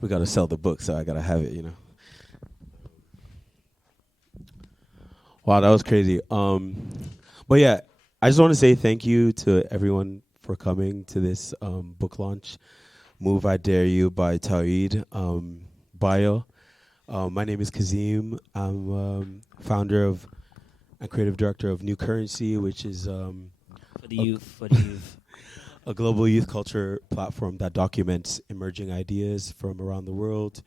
we got to sell the book, so I got to have it, you know. Wow, that was crazy. But yeah, I just want to say thank you to everyone for coming to this book launch. Move I Dare You by Taoheed Bayo. My name is Kazeem. I'm founder of and creative director of New Currency, which is For the youth. a global youth culture platform that documents emerging ideas from around the world.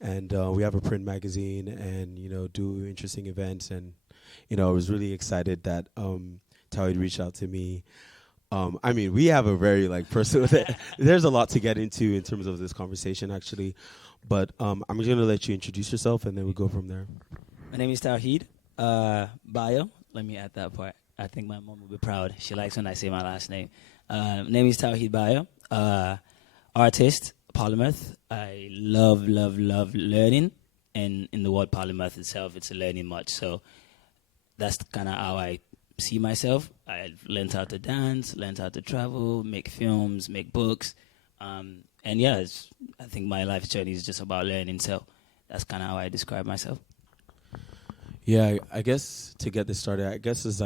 And we have a print magazine and, do interesting events. And, I was really excited that Taoheed reached out to me. We have a very personal, there's a lot to get into in terms of this conversation, actually. But I'm just going to let you introduce yourself, and then we go from there. My name is Taoheed Bayo. Let me add that part. I think my mom will be proud. She likes when I say my last name. Name is Taoheed Bayo. Artist, polymath. I love learning. And in the word polymath itself, it's a learning much. So that's kind of how I see myself. I learned how to dance, learned how to travel, make films, make books. And yeah, I think my life journey is just about learning. So that's kind of how I describe myself. Yeah, I guess to get this started, it's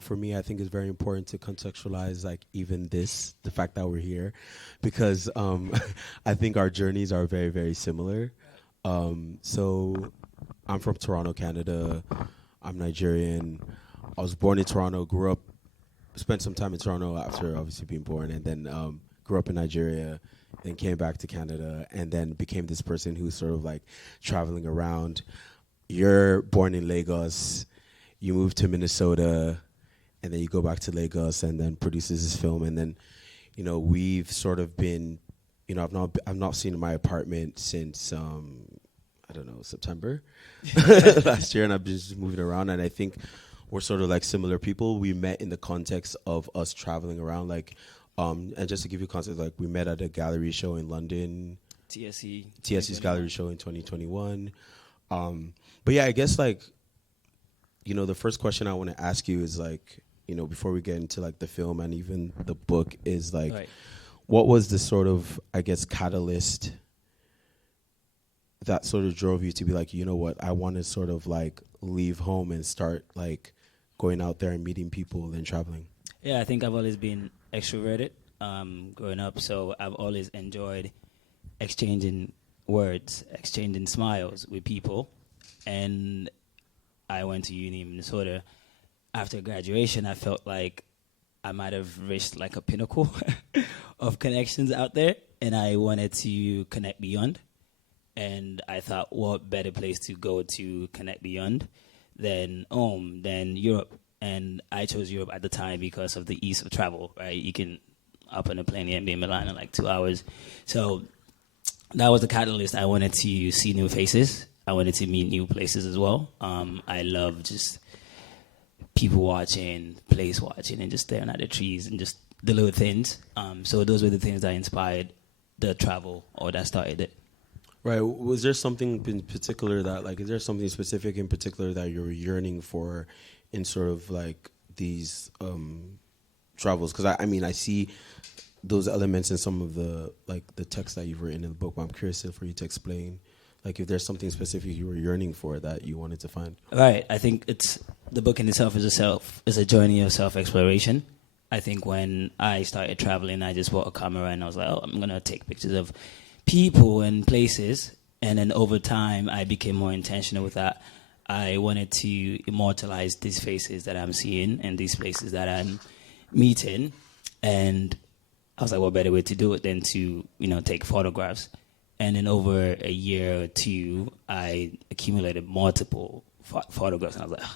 for me, I think it's very important to contextualize even the fact that we're here, because I think our journeys are very, very similar. So I'm from Toronto, Canada. I'm Nigerian. I was born in Toronto, grew up, spent some time in Toronto after obviously being born, and then grew up in Nigeria, then came back to Canada, and then became this person who's sort of traveling around. You're born in Lagos, you moved to Minnesota, and then you go back to Lagos and then produces this film. And then, we've sort of been, I've not seen my apartment since, September last year, and I've been just moving around. And I think we're sort of similar people. We met in the context of us traveling around, and just to give you context, we met at a gallery show in London, TSE's gallery show in 2021. But yeah, I guess the first question I want to ask you is before we get into the film and even the book is Right. What was the sort of, I guess, catalyst that sort of drove you to be you know what, I want to sort of leave home and start going out there and meeting people and traveling? Yeah, I think I've always been extroverted growing up, so I've always enjoyed exchanging words, exchanging smiles with people. And I went to uni in Minnesota. After graduation, I felt like I might have reached a pinnacle of connections out there, and I wanted to connect beyond. And I thought, what better place to go to connect beyond than Europe? And I chose Europe at the time because of the ease of travel, right? You can hop on a plane and be in Milan in 2 hours. So that was the catalyst. I wanted to see new faces. I wanted to meet new places as well. I love just people watching, place watching, and just staring at the trees and just the little things. So those were the things that inspired the travel, or that started it. Right. Was there something in particular that, is there something specific in particular that you're yearning for in sort of these travels? Because I see those elements in some of the the text that you've written in the book, but I'm curious for you to explain if there's something specific you were yearning for that you wanted to find. Right. I think the book in itself is a journey of self-exploration. I think when I started traveling, I just bought a camera and I was like, I'm going to take pictures of people and places. And then over time, I became more intentional with that. I wanted to immortalize these faces that I'm seeing and these places that I'm meeting. And I was like, what better way to do it than to, take photographs? And then over a year or two, I accumulated multiple photographs. And I was like,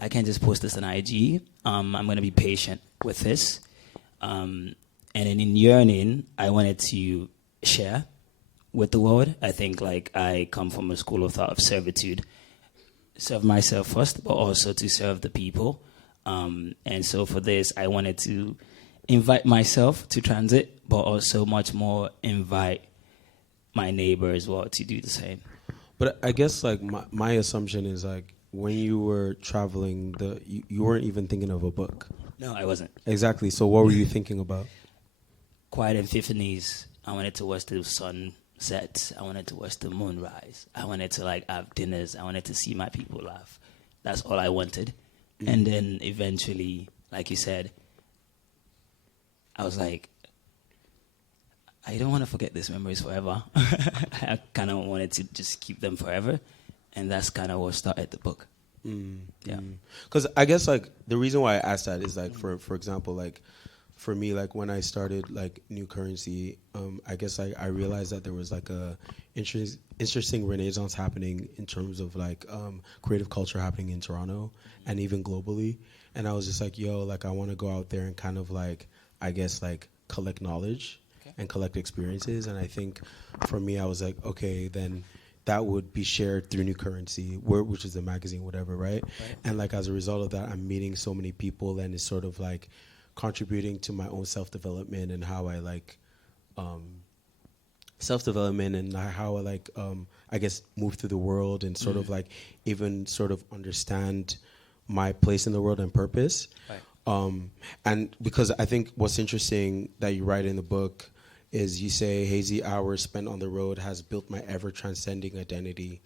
I can't just post this on IG. I'm going to be patient with this. And then in yearning, I wanted to share with the world. I think I come from a school of thought of servitude. Serve myself first, but also to serve the people. And so for this, I wanted to invite myself to transit, but also much more invite my neighbor as well to do the same. But I guess my assumption is when you were traveling, you weren't even thinking of a book. No, I wasn't. Exactly. So what were you thinking about? Quiet epiphanies. I wanted to watch the sun sets. I wanted to watch the moon rise. I wanted to like have dinners. I wanted to see my people laugh. That's all I wanted. And then eventually, like you said, I was like, I don't want to forget these memories forever. I kind of wanted to just keep them forever. And that's kind of what started the book. Yeah. Because I guess like the reason why I asked that is like, for example, like for me, like when I started like New Currency, I guess like I realized that there was like a interesting renaissance happening in terms of like creative culture happening in Toronto and even globally. And I was just like, yo, like I want to go out there and kind of like, I guess like collect knowledge and collect experiences. And I think for me, I was like, okay, then that would be shared through New Currency, which is a magazine, whatever, right? And like as a result of that, I'm meeting so many people, and it's sort of like contributing to my own self-development and how I like self-development and how I like I guess move through the world and sort of like even sort of understand my place in the world and purpose. And because I think what's interesting that you write in the book is you say, hazy hours spent on the road has built my ever-transcending identity.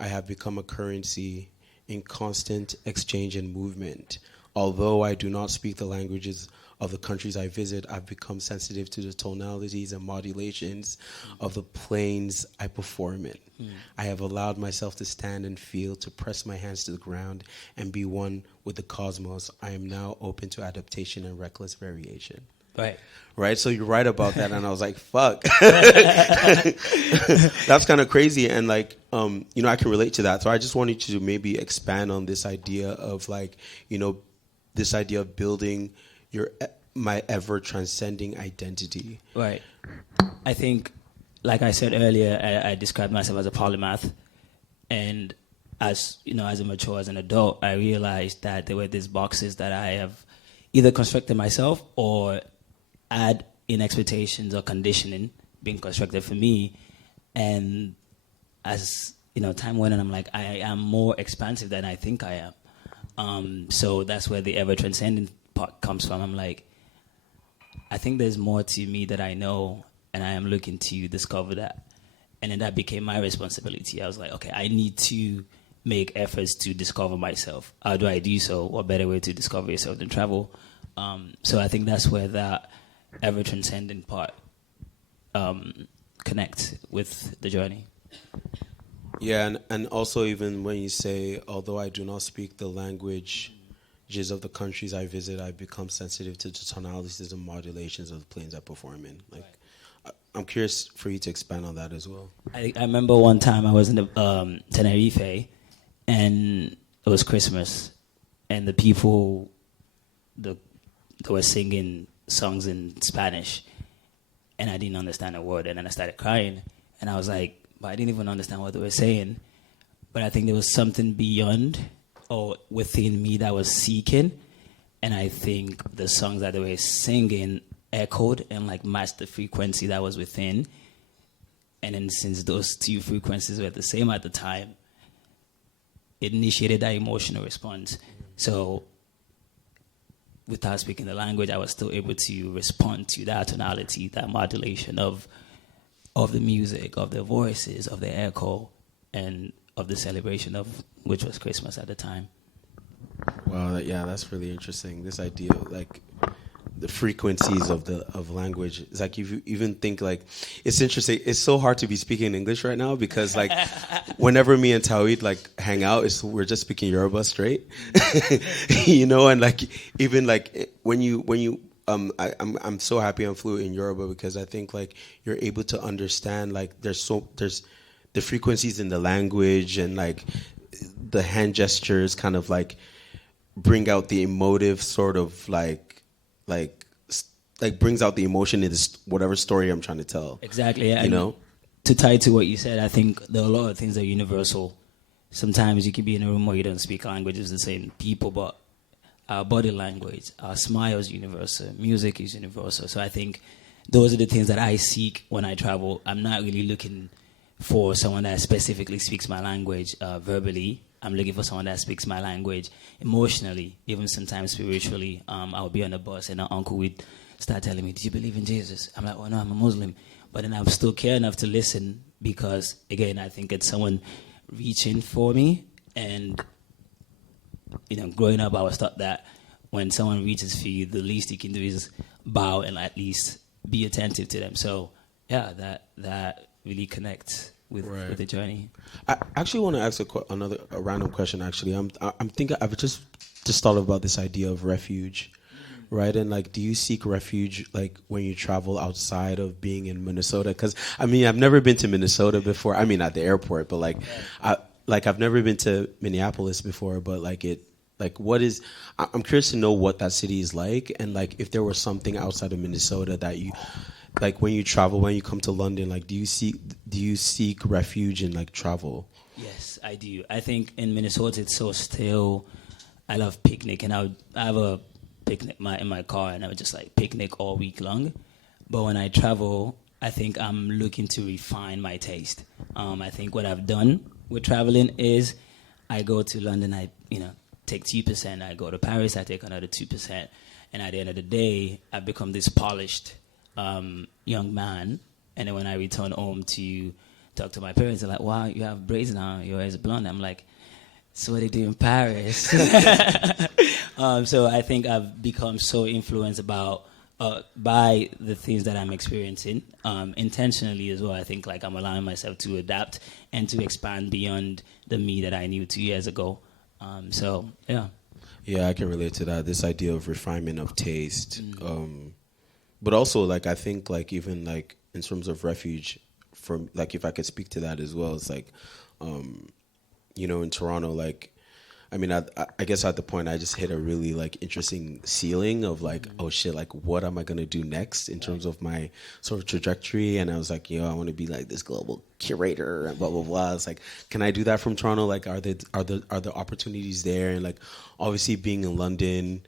I have become a currency in constant exchange and movement. Although I do not speak the languages of the countries I visit, I've become sensitive to the tonalities and modulations of the planes I perform in. I have allowed myself to stand and feel, to press my hands to the ground and be one with the cosmos. I am now open to adaptation and reckless variation. Right. So you write about that, and I was like, "Fuck, that's kind of crazy." And like, you know, I can relate to that. So I just wanted you to maybe expand on this idea of like, you know, this idea of building my ever transcending identity. Right. I think, like I said earlier, I described myself as a polymath, and as you know, as a mature, as an adult, I realized that there were these boxes that I have either constructed myself or add in expectations or conditioning being constructed for me. And as you know, time went on, I'm like, I am more expansive than I think I am. So that's where the ever transcendent part comes from. I'm like, I think there's more to me that I know, and I am looking to discover that. And then that became my responsibility. I was like, okay, I need to make efforts to discover myself. How do I do so? What better way to discover yourself than travel? So I think that's where that ever-transcendent part connects with the journey. Yeah, and also even when you say, although I do not speak the languages of the countries I visit, I've become sensitive to the tonalities and modulations of the planes I perform in. Like, I'm curious for you to expand on that as well. I remember one time I was in the Tenerife, and it was Christmas, and the people, they were singing songs in Spanish, and I didn't understand a word, and then I started crying, and I was like, but I didn't even understand what they were saying, but I think there was something beyond or within me that was seeking, and I think the songs that they were singing echoed and like matched the frequency that was within, and then since those two frequencies were the same at the time, it initiated that emotional response. So without speaking the language, I was still able to respond to that tonality, that modulation of the music, of the voices, of the echo, and of the celebration of which was Christmas at the time. Wow, that's really interesting. This idea of like the frequencies of language. It's like if you even think like, it's interesting. It's so hard to be speaking English right now because like whenever me and Taoheed like hang out, we're just speaking Yoruba straight, you know. And like even like when you I'm so happy I'm fluent in Yoruba because I think like you're able to understand like there's the frequencies in the language and like the hand gestures kind of like bring out the emotive sort of like brings out the emotion in this whatever story I'm trying to tell. Exactly. You know? To tie to what you said, I think there are a lot of things that are universal. Sometimes you can be in a room where you don't speak languages the same people, but our body language, our smile is universal, music is universal. So I think those are the things that I seek when I travel. I'm not really looking for someone that specifically speaks my language verbally. I'm looking for someone that speaks my language emotionally, even sometimes spiritually. I'll be on the bus and an uncle would start telling me, "Do you believe in Jesus?" I'm like, "Oh no, I'm a Muslim." but then I'm still care enough to listen because, again, I think it's someone reaching for me. And, growing up, I was taught that when someone reaches for you, the least you can do is bow and at least be attentive to them. So, yeah, that really connects with the journey. I actually want to ask a random question. Actually, I'm thinking I've just thought about this idea of refuge, right? And like, do you seek refuge like when you travel outside of being in Minnesota? Because I mean, I've never been to Minnesota before. I mean, at the airport, but I've never been to Minneapolis before. But I'm curious to know what that city is like, and like if there was something outside of Minnesota that you. Like when you travel, when you come to London, like do you seek refuge in like travel? Yes, I do. I think in Minnesota it's so still. I love picnic, and I have a picnic in my car, and I would just like picnic all week long. But when I travel, I think I'm looking to refine my taste. I think what I've done with traveling is I go to London, I take 2%. I go to Paris, I take another 2%, and at the end of the day, I've become this polished young man, and then when I return home to talk to my parents, they're like, "Wow, you have braids now. Your hair is blonde." I'm like, "So what do they do in Paris?" So I think I've become so influenced by the things that I'm experiencing, intentionally as well. I think like I'm allowing myself to adapt and to expand beyond the me that I knew 2 years ago. So yeah. Yeah, I can relate to that. This idea of refinement of taste. But also, like, I think, like, even, like, in terms of refuge, from, like, if I could speak to that as well, it's like, in Toronto, like, I mean, I guess at the point I just hit a really, like, interesting ceiling of, like, oh, shit, like, what am I going to do next in terms of my sort of trajectory? And I was like, I want to be, like, this global curator and blah, blah, blah. It's like, can I do that from Toronto? Like, are the opportunities there? And, like, obviously being in London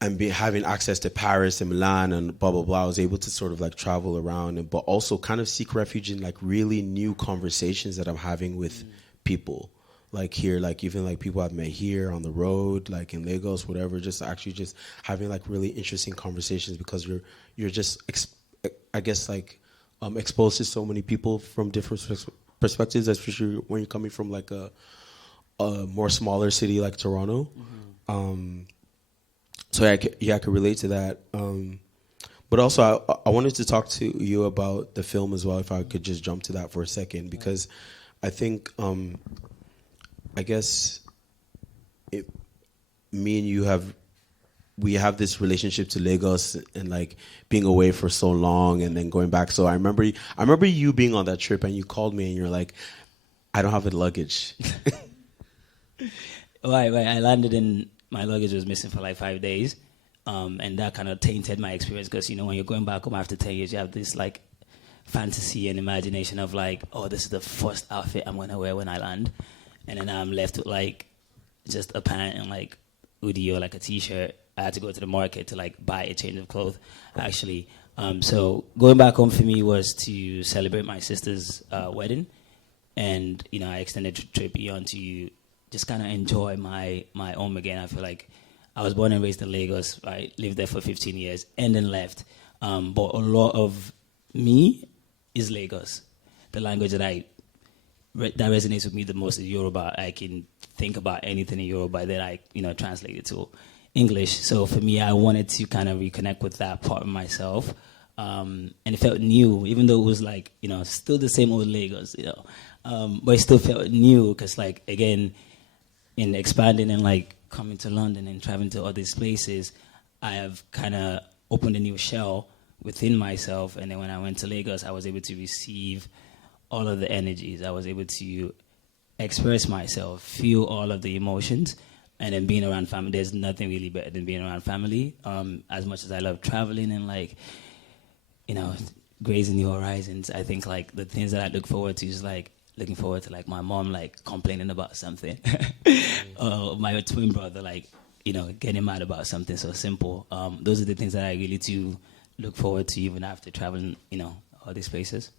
and having access to Paris and Milan and blah, blah, blah, I was able to sort of like travel around, but also kind of seek refuge in like really new conversations that I'm having with people. Like here, like even like people I've met here on the road, like in Lagos, whatever, just actually just having like really interesting conversations because you're just, I guess like exposed to so many people from different perspectives, especially when you're coming from like a more smaller city like Toronto. So I could relate to that. But also, I wanted to talk to you about the film as well, if I could just jump to that for a second, because I think, I guess, me and you we have this relationship to Lagos and like being away for so long and then going back. So I remember you being on that trip and you called me and you're like, I don't have a luggage. Right. I landed in. My luggage was missing for like 5 days, and that kind of tainted my experience because, when you're going back home after 10 years, you have this like fantasy and imagination of like, oh, this is the first outfit I'm going to wear when I land. And then I'm left with like just a pant and like hoodie or like a t-shirt. I had to go to the market to like buy a change of clothes, actually. So going back home for me was to celebrate my sister's wedding. And, I extended the trip beyond to just kind of enjoy my home again. I feel like I was born and raised in Lagos. I lived there for 15 years and then left. But a lot of me is Lagos. The language that resonates with me the most is Yoruba. I can think about anything in Yoruba, then I translate it to English. So for me, I wanted to kind of reconnect with that part of myself. And it felt new, even though it was like, still the same old Lagos, but it still felt new because, like, again, in expanding and like coming to London and traveling to all these places, I have kind of opened a new shell within myself. And then when I went to Lagos, I was able to receive all of the energies. I was able to express myself, feel all of the emotions. And then being around family, there's nothing really better than being around family. As much as I love traveling and like, grazing the horizons, I think like the things that I look forward to is like looking forward to like my mom like complaining about something, or my twin brother like getting mad about something so simple. Those are the things that I really do look forward to even after traveling all these places.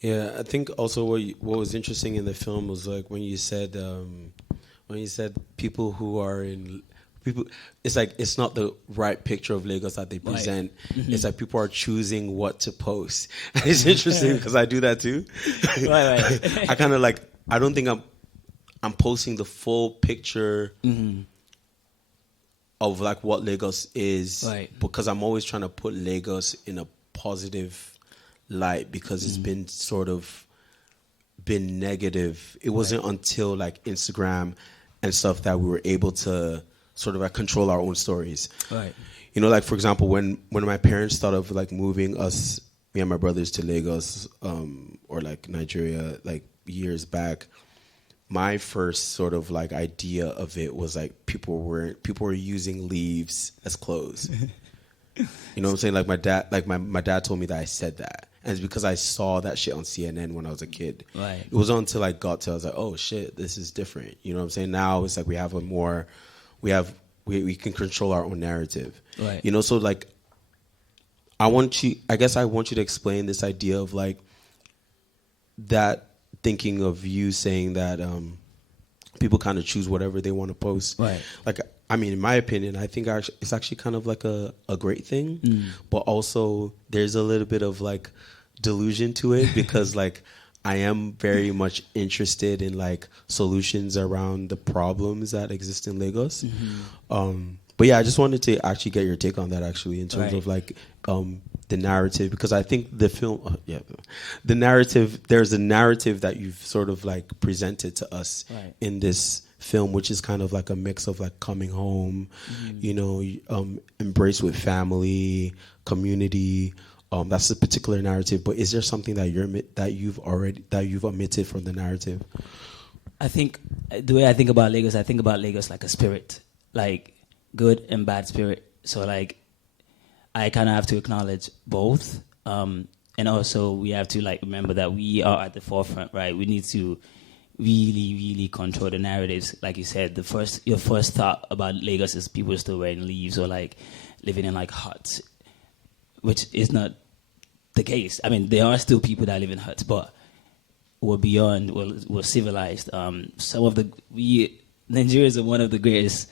Yeah, I think also what was interesting in the film was like when you said people who are in people, it's like it's not the right picture of Lagos that they present. It's like people are choosing what to post. And it's interesting because I do that too. Right. I kind of like, I don't think I'm posting the full picture of like what Lagos is, because I'm always trying to put Lagos in a positive light, because it's been sort of been negative. It wasn't until like Instagram and stuff that we were able to sort of like control our own stories. Right. You know, like for example, when my parents thought of like moving us, me and my brothers, to Lagos, or like Nigeria, like years back, my first sort of like idea of it was like people were using leaves as clothes. You know what I'm saying? Like my dad told me that I said that. And it's because I saw that shit on CNN when I was a kid. Right. It was until I got to, I was like, oh shit, this is different. You know what I'm saying? Now it's like we can control our own narrative. Right. You know, so like I want you to explain this idea of like that, thinking of you saying that people kind of choose whatever they want to post. Right. Like, I mean, in my opinion, I think it's actually kind of like a great thing, but also there's a little bit of like delusion to it, because like I am very much interested in like solutions around the problems that exist in Lagos. But yeah, I just wanted to actually get your take on that, actually, in terms of like the narrative, because I think the film, the narrative, there's a narrative that you've sort of like presented to us in this film, which is kind of like a mix of like coming home, you know, embrace with family, community. That's a particular narrative. But is there something that you've omitted from the narrative? I think the way I think about Lagos like a spirit, like good and bad spirit. So like I kind of have to acknowledge both, and also we have to like remember that we are at the forefront, right? We need to really control the narratives. Like you said, your first thought about Lagos is people still wearing leaves or like living in like huts, which is not the case. I mean, there are still people that live in huts, but we're beyond. We're civilized. Nigerians are one of the greatest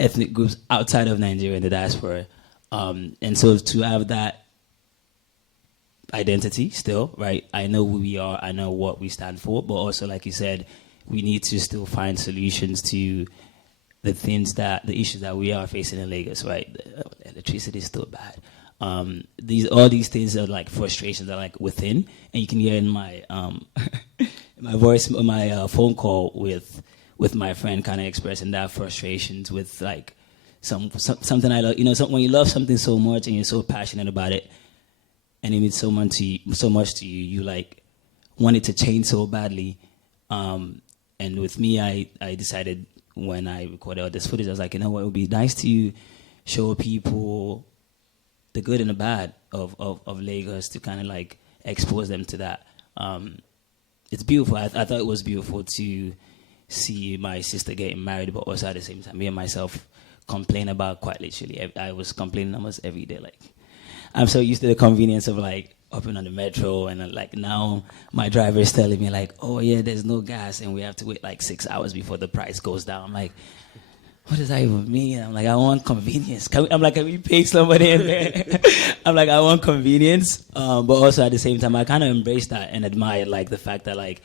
ethnic groups outside of Nigeria in the diaspora, and so to have that identity still, right? I know who we are, I know what we stand for, but also, like you said, we need to still find solutions to the issues that we are facing in Lagos, right? The electricity is still bad. All these things are like frustrations that are like within, and you can hear in my my voice, my phone call with my friend, kind of expressing that frustrations with like something I love. You know, when you love something so much and you're so passionate about it, and it means so much to you, you like want it to change so badly. And with me, I decided when I recorded all this footage, I was like, you know what, it would be nice to show people the good and the bad of Lagos, to kind of like expose them to that. It's beautiful. I thought it was beautiful to see my sister getting married, but also at the same time, me and myself complain about, quite literally, I was complaining almost every day. Like, I'm so used to the convenience of like hopping on the metro, and like now my driver is telling me like, oh yeah, there's no gas and we have to wait like 6 hours before the price goes down. I'm like, what does that even mean? I'm like, I want convenience. Can we pay somebody in there? I'm like, I want convenience. But also at the same time, I kind of embrace that and admire like the fact that like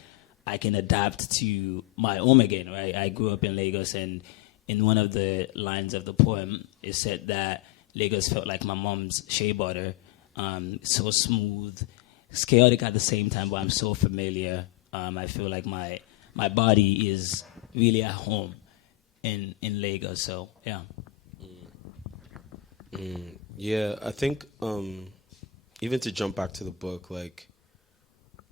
I can adapt to my home again, right? I grew up in Lagos, and in one of the lines of the poem, it said that Lagos felt like my mom's shea butter, so smooth. It's chaotic at the same time, but I'm so familiar. I feel like my body is really at home in Lagos. So yeah. Yeah, I think even to jump back to the book, like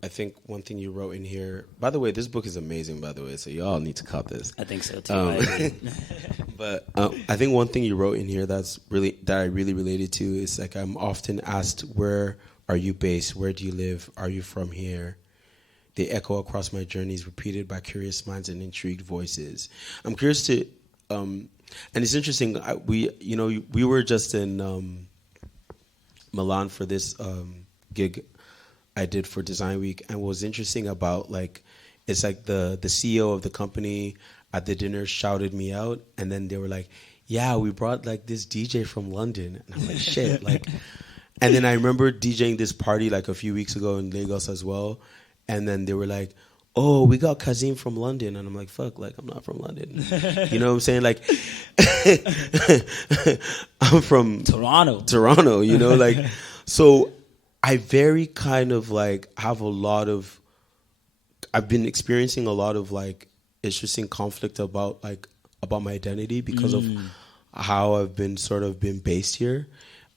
I think one thing you wrote in here. By the way, this book is amazing. By the way, so y'all need to cop this. I think so too. But I think one thing you wrote in here that I really related to is like, I'm often asked, where are you based? Where do you live? Are you from here? They echo across my journeys, repeated by curious minds and intrigued voices. I'm curious to, and it's interesting. We were just in Milan for this gig I did for Design Week, and what was interesting about like, it's like the CEO of the company at the dinner shouted me out, and then they were like, yeah, we brought like this DJ from London. And I'm like, shit. Like, and then I remember DJing this party like a few weeks ago in Lagos as well. And then they were like, oh, we got Kazeem from London. And I'm like, fuck, like, I'm not from London. You know what I'm saying? Like, I'm from Toronto, you know? Like, so I very kind of like have a lot of, I've been experiencing a lot of like interesting conflict about my identity because of how I've been sort of been based here.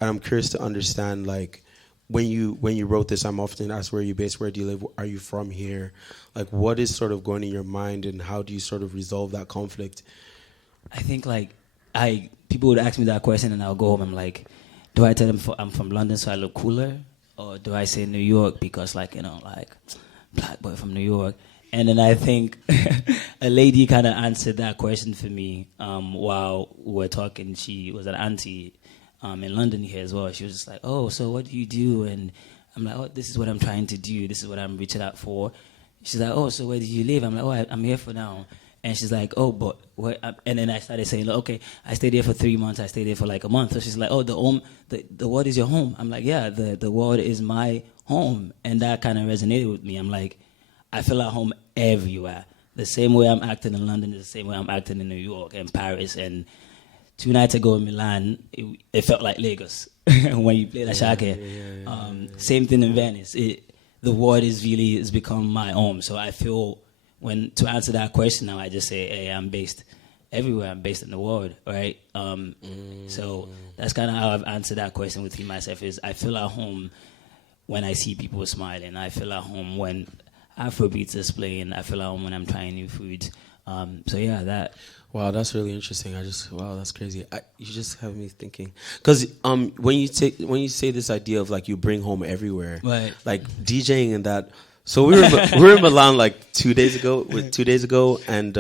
And I'm curious to understand, like, when you wrote this, I'm often asked, where are you based? Where do you live? Are you from here? Like, what is sort of going in your mind, and how do you sort of resolve that conflict? I think people would ask me that question, and I'll go home. I'm like, do I tell them I'm from London so I look cooler, or do I say New York because, like, you know, like, black boy from New York? And then I think a lady kind of answered that question for me while we were talking. She was an auntie in London here as well. She was just like, oh, so what do you do? And I'm like, oh, this is what I'm trying to do. This is what I'm reaching out for. She's like, oh, so where do you live? I'm like, oh, I'm here for now. And she's like, oh, but where? And then I started saying, okay, I stayed there for 3 months. I stayed there for like a month. So she's like, oh, the world is your home. I'm like, yeah, the world is my home. And that kind of resonated with me. I'm like, I feel at home everywhere. The same way I'm acting in London is the same way I'm acting in New York and Paris. And 2 nights ago in Milan, it felt like Lagos when you play the Shake. Same thing in Venice. The world is become my home. So I feel, to answer that question now, I just say, hey, I'm based everywhere. I'm based in the world, right? So that's kind of how I've answered that question within myself. Is I feel at home when I see people smiling. I feel at home when Afrobeats is playing. I feel at home when I'm trying new foods. So yeah, that. Wow, that's really interesting. Wow, that's crazy. You just have me thinking, because when you say this idea of like you bring home everywhere, right? Like DJing and that. So we were in Milan like 2 days ago, and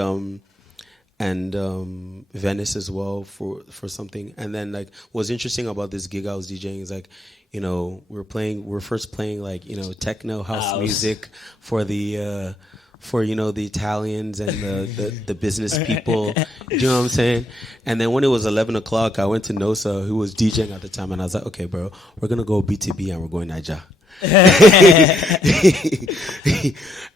Venice as well for something. And then like what's interesting about this gig I was DJing is like, you know, we're first playing like, you know, techno house music for the the Italians and the business people. You know what I'm saying? And then when it was 11 o'clock, I went to Nosa, who was DJing at the time, and I was like, okay, bro, we're going to go BTB and we're going Niger.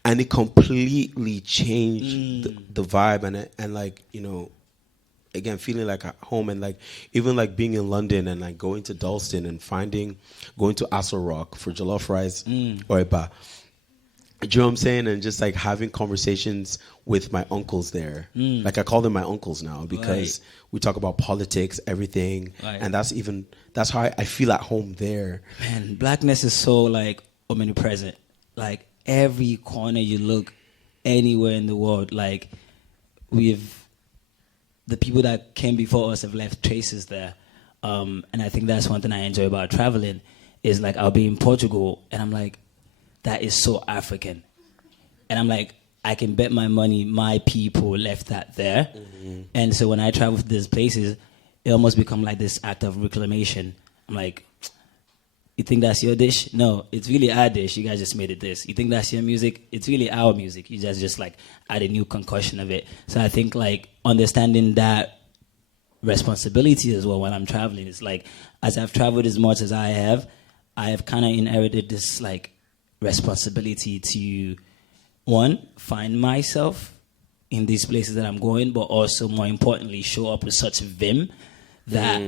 And it completely changed the vibe and like, you know, again, feeling like at home, and like even like being in London and like going to Dalston and going to Aso Rock for jollof rice or eba. Do you know what I'm saying? And just like having conversations with my uncles there. Like I call them my uncles now because we talk about politics, everything. And that's how I feel at home there. Man, blackness is so like omnipresent. Like every corner you look, anywhere in the world, like the people that came before us have left traces there. And I think that's one thing I enjoy about traveling is like I'll be in Portugal and I'm like, that is so African. And I'm like, I can bet my money my people left that there. And so when I travel to these places, it almost become like this act of reclamation. I'm like, you think that's your dish? No, it's really our dish. You guys just made it this. You think that's your music? It's really our music. You just like add a new concussion of it. So I think like understanding that responsibility as well when I'm traveling, it's like, as I've traveled as much as I have kind of inherited this like responsibility to, one, find myself in these places that I'm going, but also more importantly show up with such vim that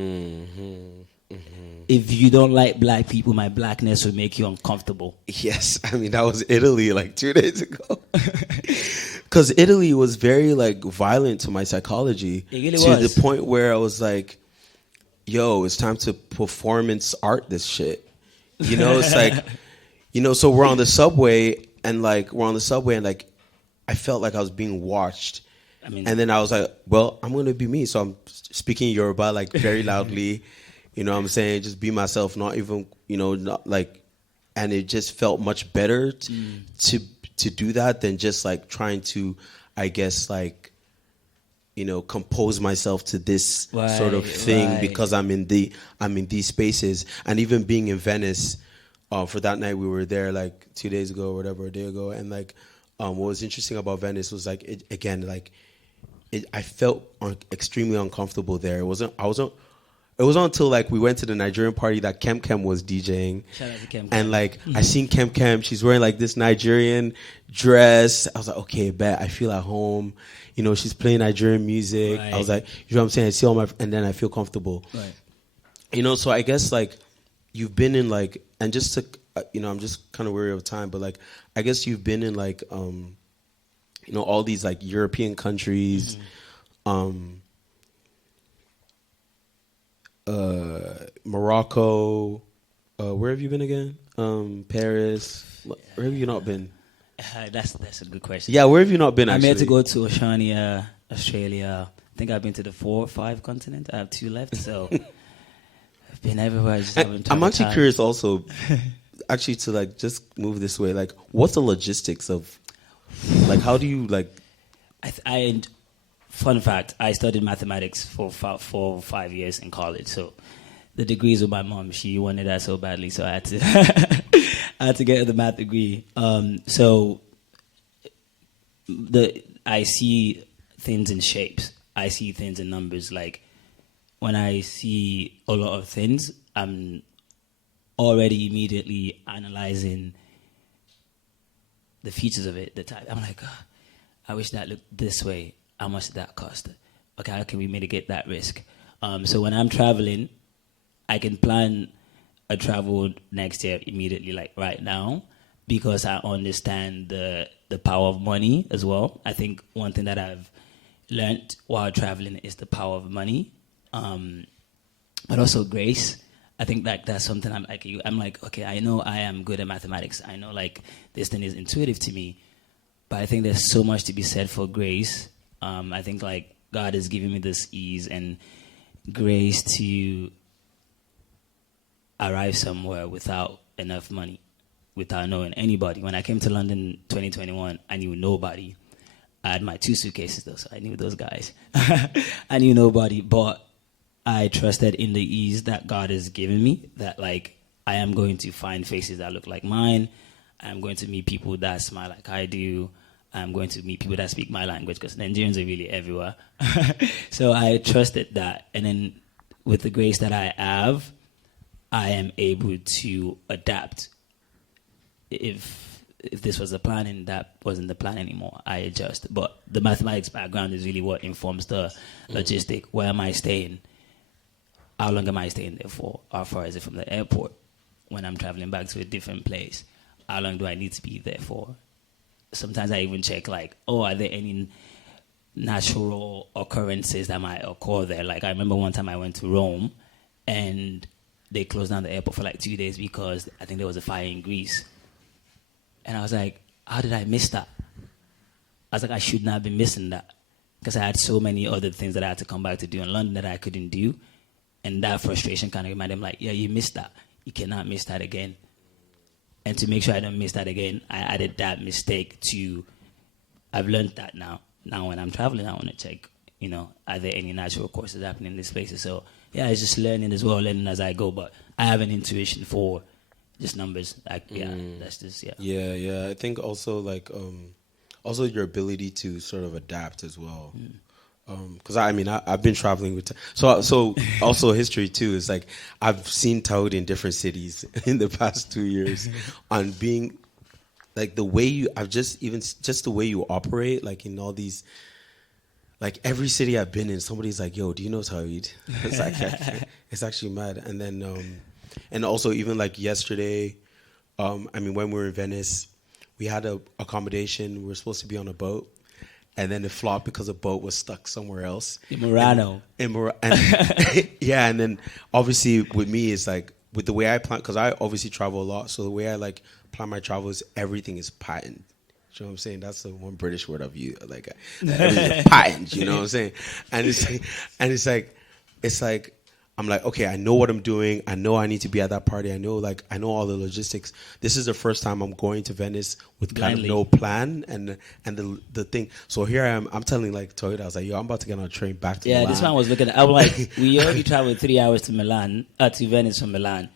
if you don't like black people, my blackness will make you uncomfortable. Yes, I mean that was Italy like 2 days ago. Because Italy was very like violent to my psychology. It really to was. The point where I was like, yo, it's time to performance art this shit. You know, it's like, you know, so we're on the subway and like I felt like I was being watched. I mean, and then I was like, well, I'm going to be me. So I'm speaking Yoruba like very loudly, you know what I'm saying? Just be myself, not even, you know, not like, and it just felt much better to do that than just like trying to, I guess, like, you know, compose myself to this sort of thing because I'm in these spaces. And even being in Venice, for that night we were there like 2 days ago or whatever, a day ago, and like what was interesting about Venice was like again like I felt extremely uncomfortable there. It wasn't until like we went to the Nigerian party that Kem was DJing. Shout out to Kem. And like I seen Kem, she's wearing like this Nigerian dress. I was like, okay, bet I feel at home. You know, she's playing Nigerian music. Right. I was like, you know what I'm saying? I see and then I feel comfortable. Right. You know, so I guess like you've been in like, and just to, you know, I'm just kind of weary of time, but like I guess you've been in like, you know, all these like European countries. Morocco, where have you been again? Paris. Where have you not been? That's a good question. Yeah, where have you not been? I'm Actually, here to go to Oceania, Australia. I think I've been to the 4 or 5 continents. I have 2 left, so I've been everywhere. I just haven't I'm actually time. curious also, actually, to like just move this way. Like, what's the logistics of, like, how do you like? Fun fact: I studied mathematics for 4 or 5 years in college. So the degrees with my mom, she wanted that so badly, so I had to I had to get the math degree. So I see things in shapes. I see things in numbers. Like when I see a lot of things, I'm already immediately analyzing the features of it. The type. I'm like, oh, I wish that looked this way. How much did that cost? Okay, how can we mitigate that risk? So when I'm traveling, I can plan a travel next year immediately, like right now, because I understand the power of money as well. I think one thing that I've learned while traveling is the power of money, but also grace. I think that that's something I'm like, okay, I know I am good at mathematics. I know like this thing is intuitive to me, but I think there's so much to be said for grace. I think like God has given me this ease and grace to arrive somewhere without enough money, without knowing anybody. When I came to London 2021, I knew nobody. I had my 2 suitcases though, so I knew those guys. I knew nobody, but I trusted in the ease that God has given me, that like I am going to find faces that look like mine. I'm going to meet people that smile like I do. I'm going to meet people that speak my language, because Nigerians are really everywhere. So I trusted that. And then with the grace that I have, I am able to adapt. If this was the plan and that wasn't the plan anymore, I adjust. But the mathematics background is really what informs the logistic. Where am I staying? How long am I staying there for? How far is it from the airport? When I'm traveling back to a different place, how long do I need to be there for? Sometimes I even check like, oh, are there any natural occurrences that might occur there? Like I remember one time I went to Rome and they closed down the airport for like 2 days because I think there was a fire in Greece. And I was like, how did I miss that? I was like, I should not have been missing that, because I had so many other things that I had to come back to do in London that I couldn't do. And that frustration kind of reminded me like, yeah, you missed that. You cannot miss that again. And to make sure I don't miss that again, I added that mistake to, I've learned that now. Now when I'm traveling, I want to check, you know, are there any natural courses happening in these places? So yeah, it's just learning as well, learning as I go. But I have an intuition for just numbers. Like, yeah, that's just, yeah. Yeah. I think also like, also your ability to sort of adapt as well. Because I've been traveling with so also history too is like I've seen Taoheed in different cities in the past 2 years on being like the way you just the way you operate, like in all these, like every city I've been in, somebody's like, yo, do you know Taoheed? It's like it's actually mad. And then and also even like yesterday, when we were in Venice, we had a accommodation. We were supposed to be on a boat. And then it flopped because the boat was stuck somewhere else. In Murano. Yeah, and then obviously with me, it's like, with the way I plan, because I obviously travel a lot, so the way I like plan my travel is everything is patterned. You know what I'm saying? That's the one British word I've used. Like, everything is patterned, you know what I'm saying? And it's like, I'm like, okay, I know what I'm doing. I know I need to be at that party. I know all the logistics. This is the first time I'm going to Venice with kind of no plan and the thing. So here I am. I'm telling like Toyota, I was like, yo, I'm about to get on a train back to Milan. Yeah, this one was looking at. I'm like, we already traveled 3 hours to Venice from Milan.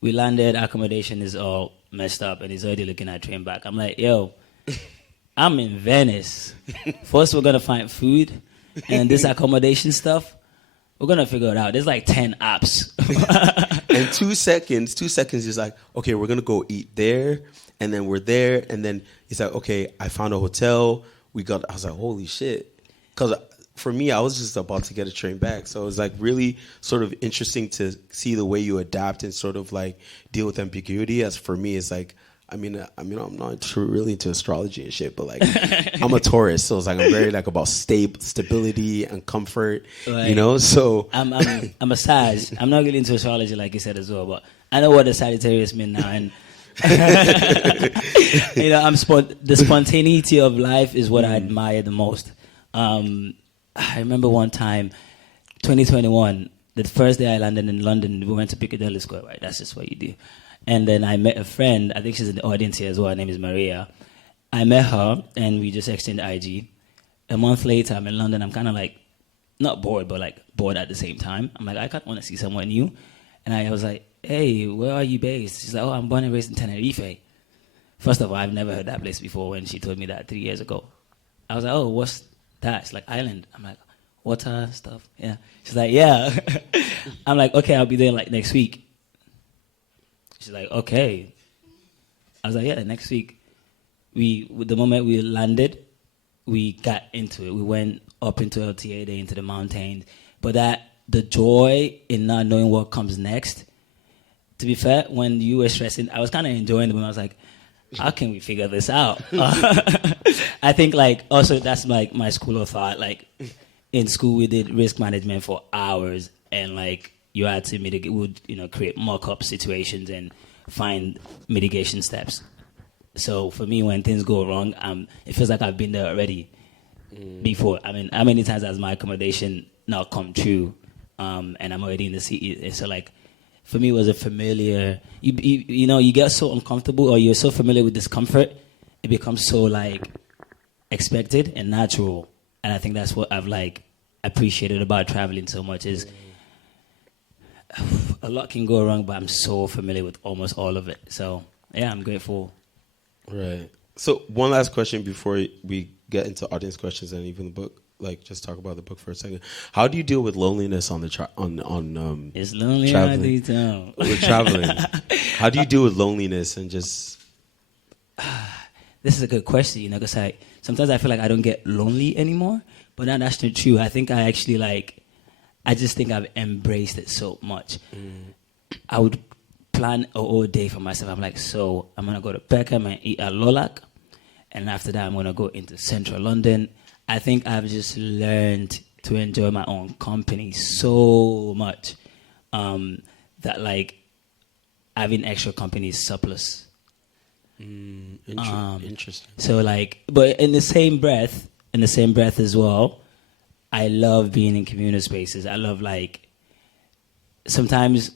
We landed, accommodation is all messed up, and he's already looking at train back. I'm like, yo, I'm in Venice. First, we're gonna find food. And this accommodation stuff, we're going to figure it out. There's like 10 apps. And 2 seconds is like, okay, we're going to go eat there. And then we're there. And then it's like, okay, I found a hotel. I was like, holy shit. Because for me, I was just about to get a train back. So it was like really sort of interesting to see the way you adapt and sort of like deal with ambiguity. As for me, it's like, I mean, I'm not really into astrology and shit, but like, I'm a Taurus, so it's like I'm very like about stability and comfort, Right. you know. So I'm a Sag. I'm not really into astrology, like you said as well, but I know what the Sagittarius mean now, and you know, the spontaneity of life is what I admire the most. I remember one time, 2021, the first day I landed in London, we went to Piccadilly Square. Right, that's just what you do. And then I met a friend. I think she's in the audience here as well. Her name is Maria. I met her, and we just exchanged IG. A month later, I'm in London. I'm kind of like, not bored, but like bored at the same time. I'm like, I kind of want to see someone new. And I was like, hey, where are you based? She's like, oh, I'm born and raised in Tenerife. First of all, I've never heard that place before when she told me that 3 years ago. I was like, oh, what's that? It's like island. I'm like, water stuff. Yeah. She's like, yeah. I'm like, okay, I'll be there like next week. She's like, okay. I was like, yeah, next week. The moment we landed, we got into it. We went up into LTA Day, into the mountains. But the joy in not knowing what comes next, to be fair, when you were stressing, I was kind of enjoying it, but I was like, how can we figure this out? I think like, also that's like my school of thought. Like in school, we did risk management for hours, and like, you had to mitigate, create mock-up situations and find mitigation steps. So for me, when things go wrong, it feels like I've been there already before. I mean, how many times has my accommodation not come true, and I'm already in the city? So like, for me, it was a familiar. You get so uncomfortable, or you're so familiar with discomfort, it becomes so like expected and natural. And I think that's what I've like appreciated about traveling so much is. A lot can go wrong, but I'm so familiar with almost all of it. So, yeah, I'm grateful. Right. So, one last question before we get into audience questions and even the book. Like, just talk about the book for a second. How do you deal with loneliness on the It's lonely traveling? out there. With traveling, how do you deal with loneliness and just? This is a good question, because sometimes I feel like I don't get lonely anymore, but that's not true. I think I actually I just think I've embraced it so much. I would plan a whole day for myself. I'm like, so I'm going to go to Peckham and eat at Lolac. And after that, I'm going to go into central London. I think I've just learned to enjoy my own company so much that like having extra company is surplus. Interesting. So like, but in the same breath as well, I love being in communal spaces. I love like, sometimes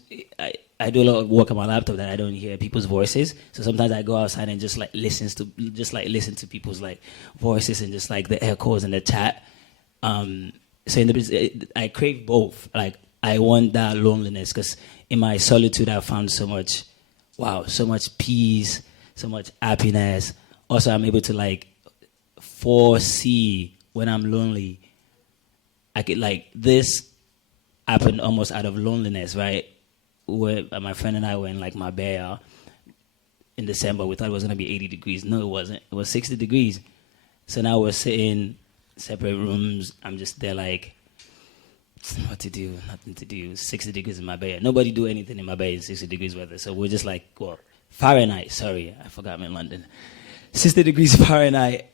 I do a lot of work on my laptop that I don't hear people's voices. So sometimes I go outside and just listen to people's like voices and just like the echoes in the chat. So I crave both. Like I want that loneliness because in my solitude I found so much peace, so much happiness. Also, I'm able to like foresee when I'm lonely. I could like this happened almost out of loneliness, right? Where my friend and I were in like Marbella in December. We thought it was gonna be 80 degrees. No, it wasn't. It was 60 degrees. So now we're sitting separate rooms. I'm just there like, what to do? Nothing to do. 60 degrees in Marbella. Nobody do anything in Marbella in 60 degrees weather. So we're just like, well, Fahrenheit. Sorry, I forgot I'm in London. 60 degrees Fahrenheit.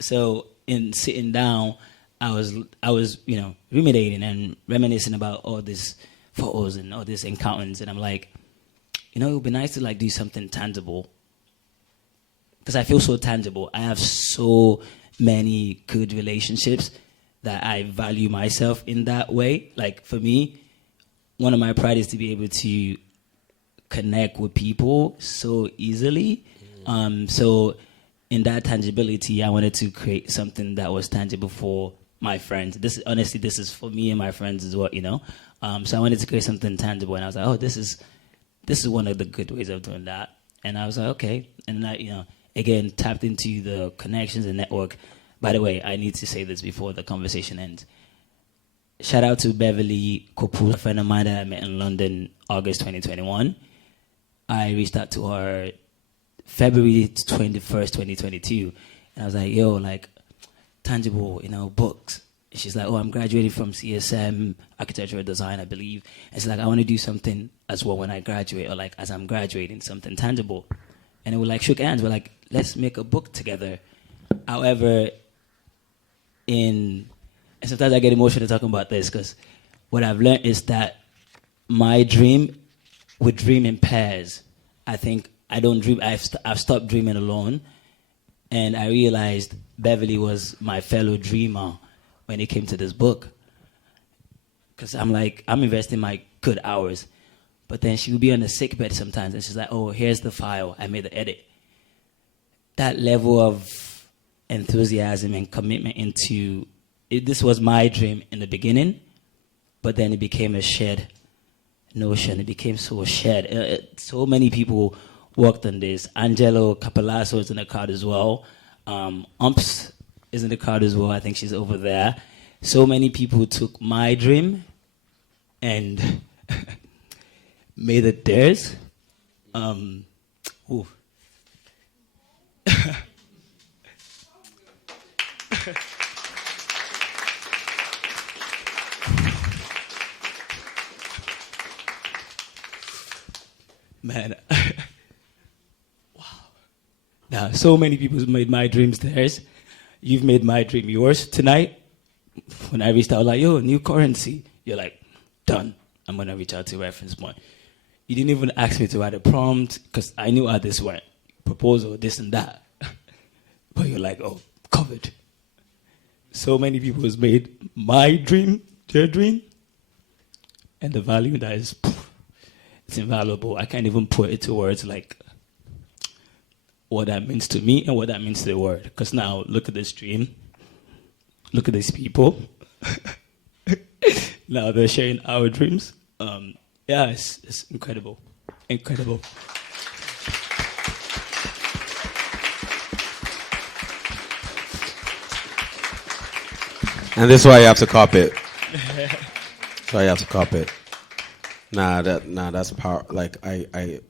So in sitting down, I was ruminating and reminiscing about all these photos and all these encounters, and I'm like, it would be nice to like do something tangible because I feel so tangible. I have so many good relationships that I value myself in that way. Like for me, one of my pride is to be able to connect with people so easily. So in that tangibility, I wanted to create something that was tangible for my friends. This is for me and my friends as well, So I wanted to create something tangible, and I was like, oh, this is one of the good ways of doing that. And I was like, okay. And I, again, tapped into the connections and network By the way, I need to say this before the conversation ends. Shout out to Beverly Kopu, a friend of mine that I met in London, August 2021. I reached out to her February 21st, 2022. And I was like, yo, like, tangible, books. And she's like, oh, I'm graduating from CSM, architectural design, I believe. And she's like, I want to do something as well when I graduate, or like as I'm graduating, something tangible. And then we like shook hands. We're like, let's make a book together. However, and sometimes I get emotional talking about this, because what I've learned is that my dream, we dream in pairs. I think I don't dream. I've stopped dreaming alone, and I realized Beverly was my fellow dreamer when it came to this book. Because I'm investing my good hours, but then she would be on the sick bed sometimes, and she's like, "Oh, here's the file. I made the edit." That level of enthusiasm and commitment into it, this was my dream in the beginning, but then it became a shared notion. It became so shared. So many people worked on this. Angelo Capelasso is in the crowd as well. Umps is in the crowd as well. I think she's over there. So many people took my dream and made it theirs. Ooh. Man, wow. Now, so many people made my dreams theirs. You've made my dream yours tonight. When I reached out, like, yo, new currency. You're like, done. I'm going to reach out to reference point. You didn't even ask me to write a prompt, because I knew how this went. Proposal, this and that. But you're like, oh, covered. So many people has made my dream their dream. And the value that is, it's invaluable. I can't even put it to words like what that means to me and what that means to the world. Because now, look at this dream. Look at these people. Now they're sharing our dreams. Yeah, it's incredible. Incredible. And this is why you have to cop it. That's why you have to cop it. That's power. Like I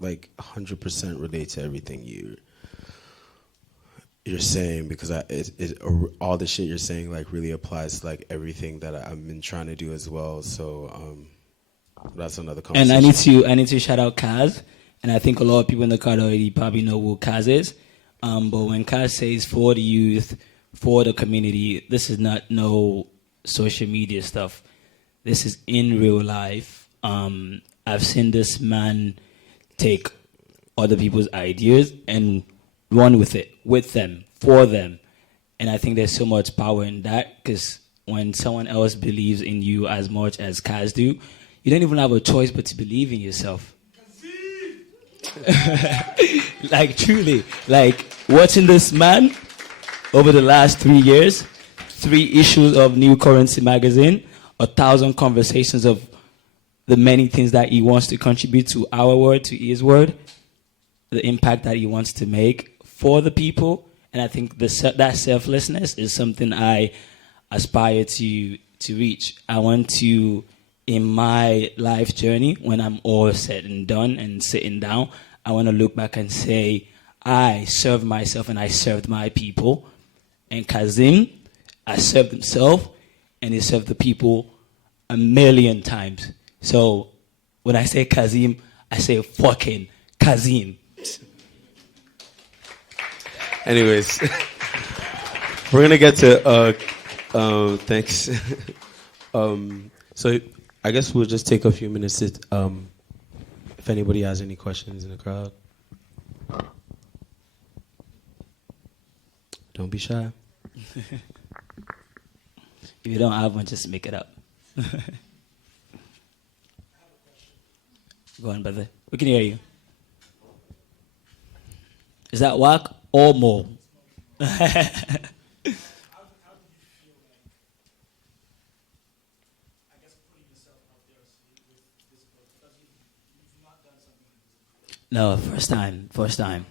like 100% relate to everything you're saying, because all the shit you're saying like really applies to like everything that I've been trying to do as well. So that's another conversation. And I need to shout out Kaz, and I think a lot of people in the crowd already probably know who Kaz is. But when Kaz says for the youth, for the community, this is not no social media stuff. This is in real life. I've seen this man take other people's ideas and run with it, with them, for them. And I think there's so much power in that, because when someone else believes in you as much as Kaz do, you don't even have a choice but to believe in yourself. Like, truly. Like, watching this man over the last 3 years, 3 issues of New Currency magazine, 1,000 conversations of the many things that he wants to contribute to our world, to his world, the impact that he wants to make for the people. And I think that selflessness is something I aspire to reach. I want to, in my life journey, when I'm all said and done and sitting down, I want to look back and say, I served myself and I served my people. And Kazeem, I served himself and he served the people 1,000,000 times. So when I say Kazeem, I say fucking Kazeem. Anyways, we're gonna get to thanks. So I guess we'll just take a few minutes to, if anybody has any questions in the crowd. Don't be shy. If you don't have one, just make it up. Go on, brother. We can hear you. Is that work or more? No, first time.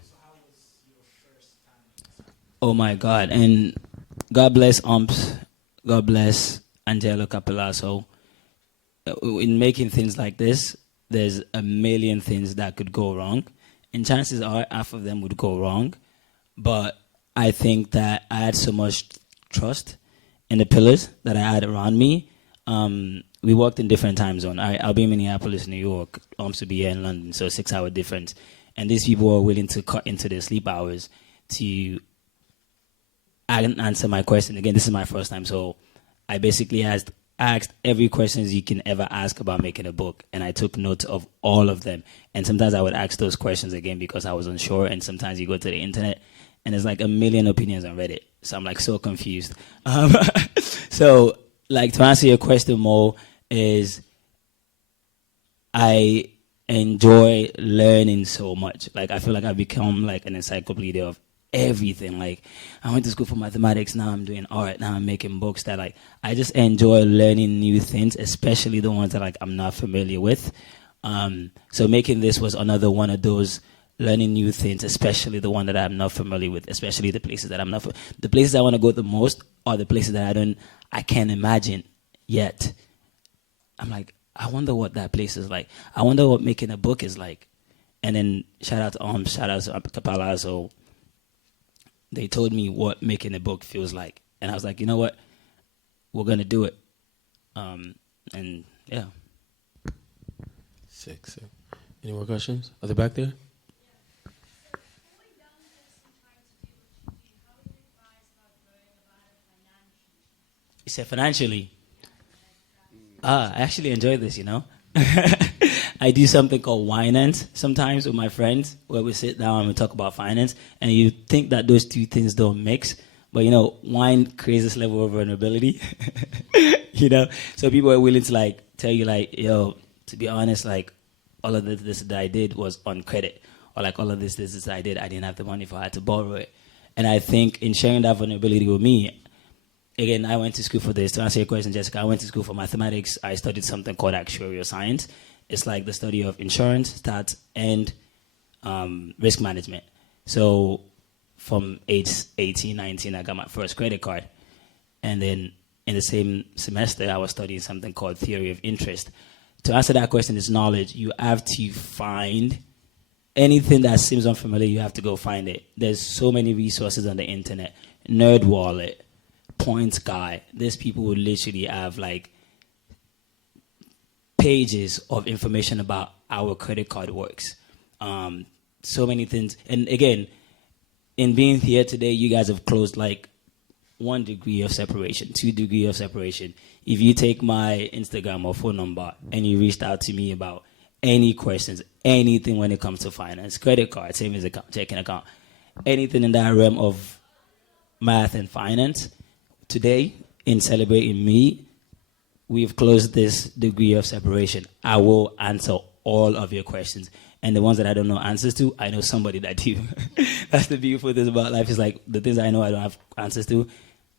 Oh my God. And God bless Umps. God bless Angelo Capelasso. In making things like this, there's a million things that could go wrong. And chances are half of them would go wrong. But I think that I had so much trust in the pillars that I had around me. We worked in different time zones. I'll be in Minneapolis, New York. Umps will be here in London, so 6-hour difference. And these people were willing to cut into their sleep hours to answer my question. Again, this is my first time, so I basically asked every question you can ever ask about making a book, and I took notes of all of them. And sometimes I would ask those questions again because I was unsure, and sometimes you go to the internet, and there's like a million opinions on Reddit, so I'm like so confused. So, like, to answer your question more is I enjoy learning so much. Like, I feel like I've become like an encyclopedia of everything. Like, I went to school for mathematics, now I'm doing art, now I'm making books. That, like, I just enjoy learning new things, especially the ones that, like, I'm not familiar with. So making this was another one of those learning new things, especially the one that I'm not familiar with, especially the places that I'm not the places I want to go the most are the places that I can't imagine yet. I'm like, I wonder what that place is like. I wonder what making a book is like. And then shout out to Kapala. So they told me what making a book feels like. And I was like, you know what? We're going to do it. And yeah. Sick. Any more questions? Are they back there? You said financially. I actually enjoy this, you know. I do something called Winance sometimes with my friends where we sit down and we talk about finance. And you think that those two things don't mix. But, you know, wine creates this level of vulnerability. You know, so people are willing to, like, tell you, like, yo, to be honest, like, all of this that I did was on credit. Or, like, all of this that I did, I didn't have the money for, I had to borrow it. And I think in sharing that vulnerability with me, again, I went to school for this. To answer your question, Jessica, I went to school for mathematics. I studied something called actuarial science. It's like the study of insurance, stats, and risk management. So from age 18, 19, I got my first credit card. And then in the same semester, I was studying something called theory of interest. To answer that question is knowledge. You have to find anything that seems unfamiliar, you have to go find it. There's so many resources on the internet. Nerd Wallet, Points Guy. There's people who literally have like pages of information about how a credit card works. So many things. And again, in being here today, you guys have closed like 1 degree of separation, 2 degrees of separation. If you take my Instagram or phone number and you reached out to me about any questions, anything when it comes to finance, credit card, savings account, checking account, anything in that realm of math and finance, today, in celebrating me, we've closed this degree of separation. I will answer all of your questions. And the ones that I don't know answers to, I know somebody that do. That's the beautiful thing about life, is like the things I know I don't have answers to,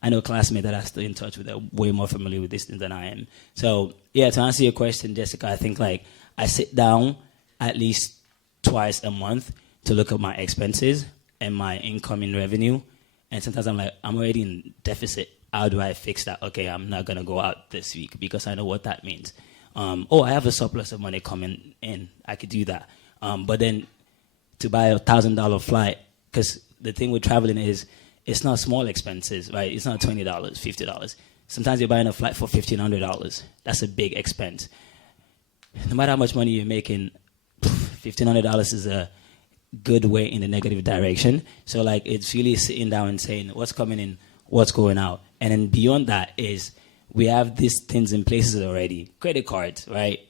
I know classmates that are still in touch with that are way more familiar with these things than I am. So, yeah, to answer your question, Jessica, I think like I sit down at least twice a month to look at my expenses and my incoming revenue. And sometimes I'm like, I'm already in deficit. How do I fix that? Okay, I'm not going to go out this week because I know what that means. I have a surplus of money coming in. I could do that. But then to buy $1,000 flight, because the thing with traveling is it's not small expenses, right? It's not $20, $50. Sometimes you're buying a flight for $1,500. That's a big expense. No matter how much money you're making, $1,500 is a good way in the negative direction. So like it's really sitting down and saying what's coming in, what's going out. And then beyond that is we have these things in places already. Credit cards, right?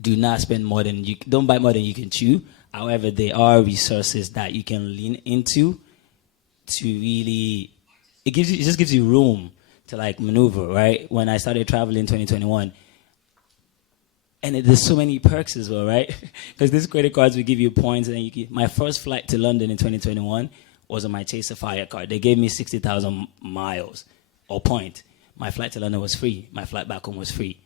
Do not spend more than you, don't buy more than you can chew. However, there are resources that you can lean into to really, it just gives you room to like maneuver, right? When I started traveling in 2021, and there's so many perks as well, right? Because these credit cards will give you points, and then my first flight to London in 2021 was on my Chaser Fire card. They gave me 60,000 miles or point. My flight to London was free. My flight back home was free.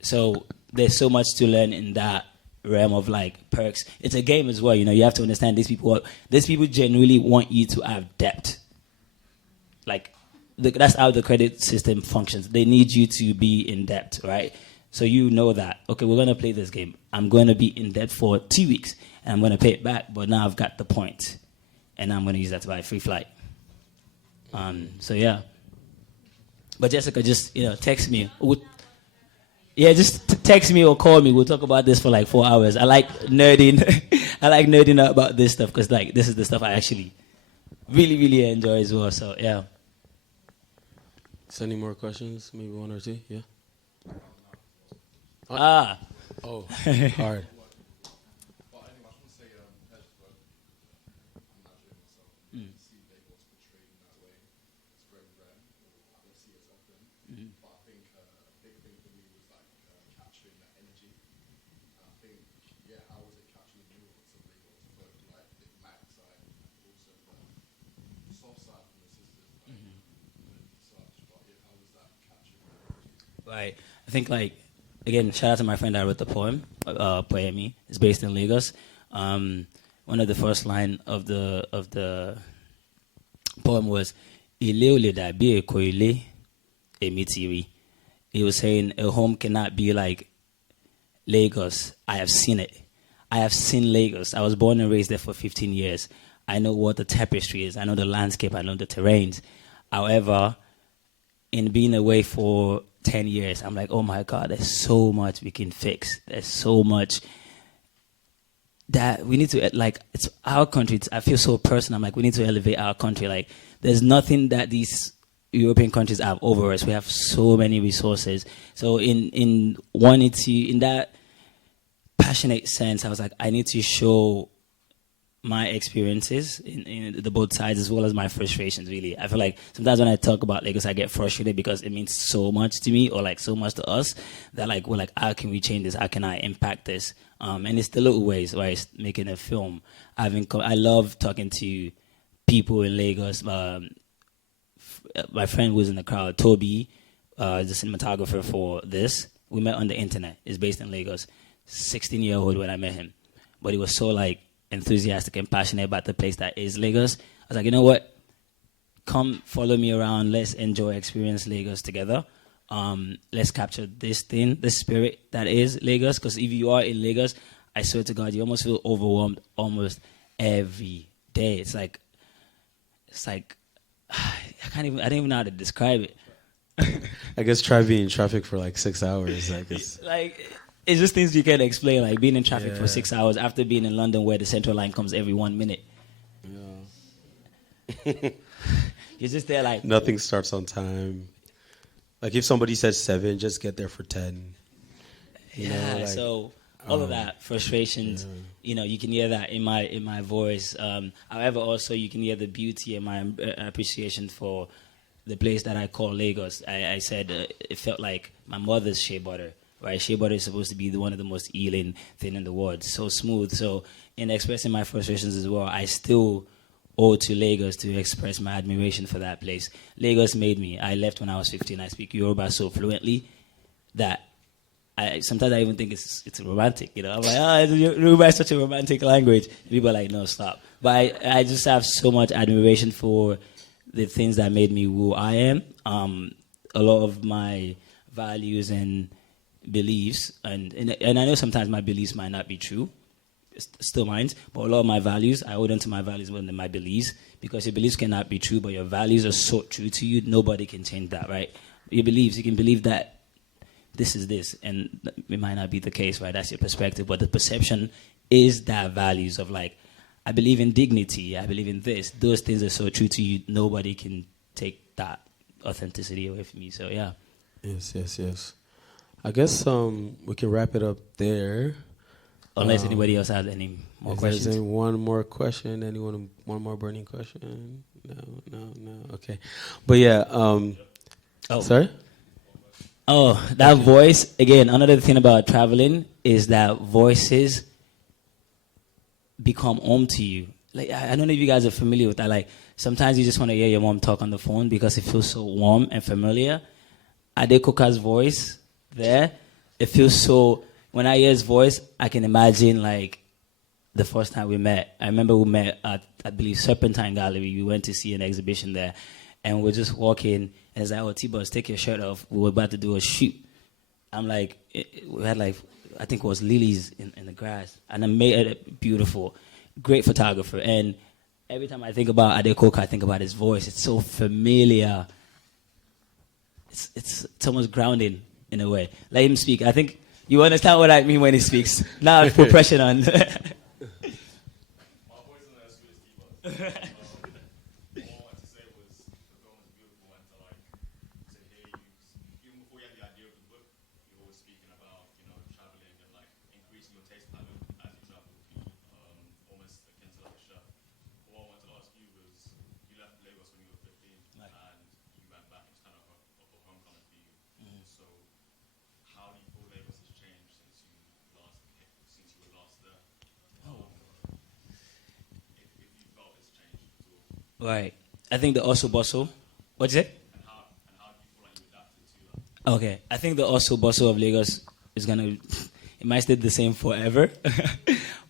So there's so much to learn in that realm of like perks. It's a game as well. You know, you have to understand these people genuinely want you to have depth. Like, that's how the credit system functions. They need you to be in debt, right? So you know that, okay, we're going to play this game. I'm going to be in debt for 2 weeks, and I'm going to pay it back, but now I've got the point, and I'm going to use that to buy a free flight. So, yeah. But Jessica, just, text me. Just text me or call me. We'll talk about this for like 4 hours. I like nerding. I like nerding out about this stuff because, like, this is the stuff I actually really, really enjoy as well. So, yeah. So any more questions? Maybe one or two? Yeah. Oh, hard. Right. I think, like, again, shout out to my friend that wrote the poem, Poemi. It's based in Lagos. One of the first line of the poem was, Ile o le dabi Eko Ile, emi ti ri. He was saying, a home cannot be like Lagos. I have seen it. I have seen Lagos. I was born and raised there for 15 years. I know what the tapestry is. I know the landscape. I know the terrains. However, in being away for 10 years, I'm like, oh my God, there's so much we can fix. There's so much that we need to, like, it's our country. I feel so personal. I'm like, we need to elevate our country. Like, there's nothing that these European countries have over us. We have so many resources. So in wanting to, in that passionate sense, I was like, I need to show my experiences in the both sides as well as my frustrations, really. I feel like sometimes when I talk about Lagos, I get frustrated because it means so much to me or like so much to us that like we're like, how can we change this? How can I impact this? And it's the little ways, right? Making a film. I love talking to people in Lagos. My friend who was in the crowd, Toby, the cinematographer for this, we met on the internet. He's based in Lagos. 16-year-old when I met him. But he was so like enthusiastic and passionate about the place that is Lagos. I was like, you know what? Come follow me around. Let's experience Lagos together. Let's capture this thing, this spirit that is Lagos. Because if you are in Lagos, I swear to God, you almost feel overwhelmed almost every day. It's like I don't even know how to describe it. I guess try being in traffic for like 6 hours. It's just things you can't explain, like being in traffic for 6 hours after being in London where the Central Line comes every 1 minute. Yeah. You're just there like... Nothing starts on time. Like if somebody says 7, just get there for 10. So all of that, frustrations, you can hear that in my voice. However, also you can hear the beauty and my appreciation for the place that I call Lagos. I said it felt like my mother's shea butter. Right, shea butter is supposed to be one of the most healing thing in the world. So smooth. So in expressing my frustrations as well, I still owe to Lagos to express my admiration for that place. Lagos made me. I left when I was 15. I speak Yoruba so fluently that sometimes I even think it's romantic. I'm like, Yoruba is such a romantic language. People are like, no, stop. But I just have so much admiration for the things that made me who I am. A lot of my values and beliefs, and I know sometimes my beliefs might not be true, still mine, but a lot of my values, I hold on to my values more than my beliefs, because your beliefs cannot be true, but your values are so true to you, nobody can change that, right? Your beliefs, you can believe that this is this, and it might not be the case, right? That's your perspective, but the perception is that values of like, I believe in dignity, I believe in this, those things are so true to you, nobody can take that authenticity away from you, so yeah. Yes. I guess we can wrap it up there. Unless anybody else has any more questions. There's one more question? Anyone? One more burning question? No. Okay. But yeah. Sorry? Oh, that voice. Again, another thing about traveling is that voices become home to you. Like, I don't know if you guys are familiar with that. Like, sometimes you just want to hear your mom talk on the phone because it feels so warm and familiar. Adekoka's voice there, it feels so when I hear his voice, I can imagine like the first time we met. I remember we met at, I believe, Serpentine Gallery. We went to see an exhibition there, and we're just walking, and it's like, oh, T-Boss, take your shirt off. We were about to do a shoot. I'm like, we had like, I think it was lilies in the grass, and I made it beautiful. Great photographer, and every time I think about Adekoka, I think about his voice. It's so familiar. It's almost grounding in a way. Let him speak. I think you understand what I mean when he speaks. Now I put pressure on. My voice isn't as sweet as T-Boss. All I wanted to say was the film is beautiful, and to hear you, even before you had the idea of the book, you were always speaking about, traveling and like increasing your taste palette as you travel, almost akin to like a chef. What I wanted to ask you was, you left Lagos when you were 15, Right. and you went back. It's kind of a homecoming for you. So, how do you feel Lagos has changed since you were last there? If you felt it's changed at all, Right. I think the also bustle. What's it? and how do you feel like you adapted to that? Okay. I think the also bustle of Lagos is gonna. It might stay the same forever,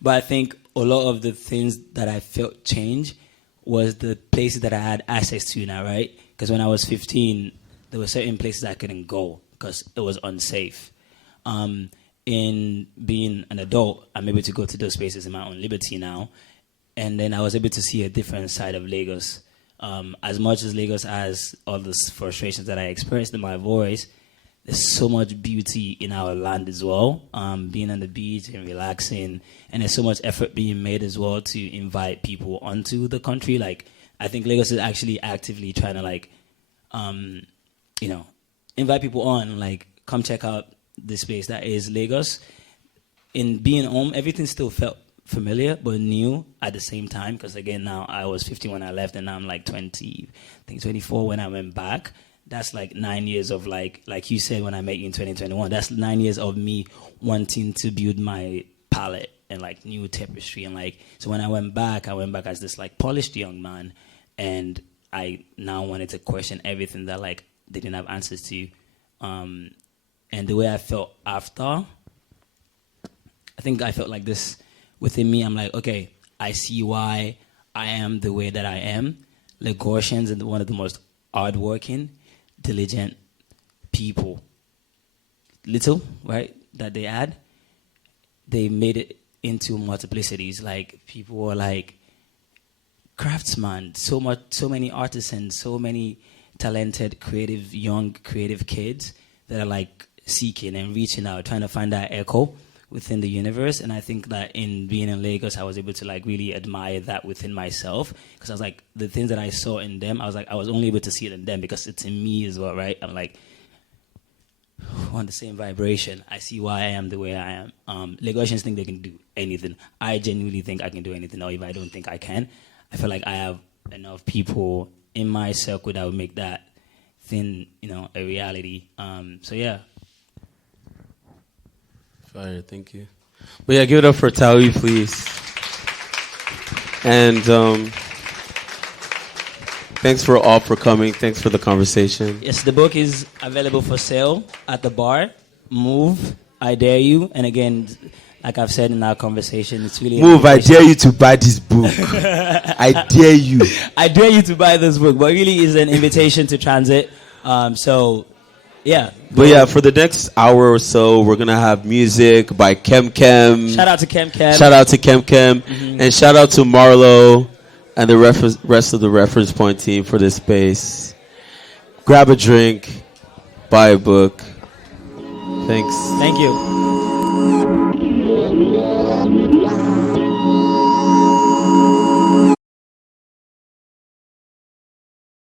but I think a lot of the things that I felt change was the places that I had access to now, right? Because when I was 15, there were certain places I couldn't go because it was unsafe. In being an adult, I'm able to go to those spaces in my own liberty now. And then I was able to see a different side of Lagos. As much as Lagos has all the frustrations that I experienced in my voice, there's so much beauty in our land as well. Being on the beach and relaxing, and there's so much effort being made as well to invite people onto the country. Like, I think Lagos is actually actively trying to like, invite people on. Like, come check out this place that is Lagos. In being home, everything still felt familiar but new at the same time, because again, now I was 50 when I left, and now I'm like 20, I think 24 when I went back. That's like 9 years of like you said when I met you in 2021, that's 9 years of me wanting to build my palette and like new tapestry. And like, so when I went back as this like polished young man, and I now wanted to question everything that like they didn't have answers to. And the way I felt after, I think I felt like this within me. I'm like, okay, I see why I am the way that I am. Lagosians are one of the most hardworking, diligent people. Little, right, that they had, they made it into multiplicities. Like, people were like craftsmen, so many artisans, so many talented, young creative kids that are like seeking and reaching out, trying to find that echo within the universe. And I think that in being in Lagos, I was able to like really admire that within myself, because I was like, the things that I saw in them, I was only able to see it in them because it's in me as well, right? I'm like on the same vibration. I see why I am the way I am. Lagosians think they can do anything. I genuinely think I can do anything, or if I don't think I can, I feel like I have enough people in my circle that would make that thing, a reality. So yeah. Fire, thank you. But yeah, give it up for Taoheed, please. And thanks for all for coming. Thanks for the conversation. Yes, the book is available for sale at the bar. Move, I Dare You. And again, like I've said in our conversation, it's really... Move, I dare you to buy this book. I dare you. I dare you to buy this book. But really is an invitation to transit. So, yeah. But yeah, for the next hour or so, we're going to have music by Kem Kem. Shout out to Kem Kem. Shout out to Kem Kem. Mm-hmm. And shout out to Marlo and the rest of the Reference Point team for this space. Grab a drink. Buy a book. Thanks. Thank you.